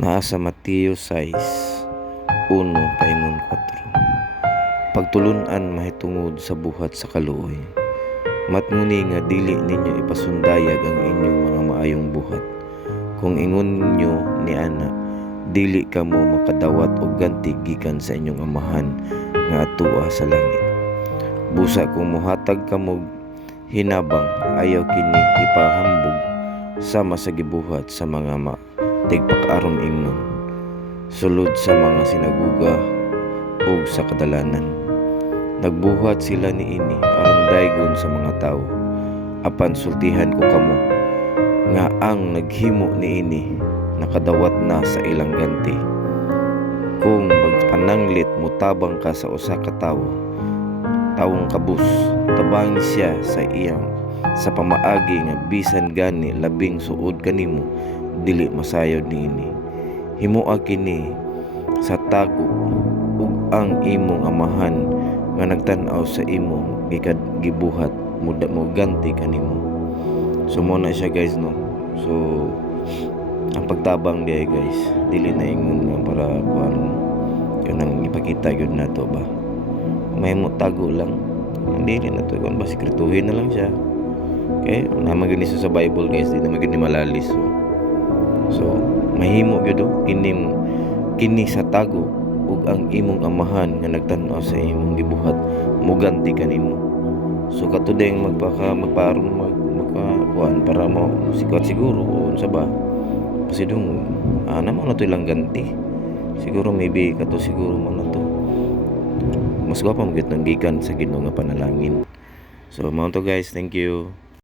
Naa sa Mateo 6:1-4. Pagtulun-an mahitungod sa buhat sa kaluoy. Matnguni nga dili ninyo ipasundayag ang inyong mga maayong buhat. Kung ingon ninyo ni ana, dili kamo makadawat og ganti gikan sa inyong amahan nga atoa sa langit. Busa kung mohatag kamo hinabang, ayaw kini ipahambog sama sa gibuhat sa mga tigpakaron ingnon, sulod sa mga sinaguga ug sa kadalanan. Nagbuhat sila niini aron daygon sa mga tawo. Apan sultihan ko kamo nga ang naghimo niini nakadawat na sa ilang ganti. Kung magpananglit mutabang ka sa usa ka tawong kabus, tabangi siya sa iyang sa pamaagi nga bisan gani labing suod kanimo dili masayod niini. Himoa kini sa tago ug ang imong amahan nga nagtan-aw sa imong gibuhat mo ganti kanimo. So mo na siya guys, no. So ang pagtabang diay guys, dili na ingon nga para kuan kanang ipakita gyud nato ba. May mo tago lang, dili na to kuan ba, sikretuhin na lang siya. Okay, na magani sa Bible guys, di na magani malalis. So mahimo gyud kini sa tago ug ang imong amahan nga nagtan-aw sa imong gibuhat muganti kanimo. So katudeng magparon magkuan para mo sikwat siguro o unsa ba, pasidong mo na to ilang ganti. Siguro maybe kato siguro mo na to mas gwapa mo gyud gikan sa Ginoo nga panalangin. So mao to guys, thank you.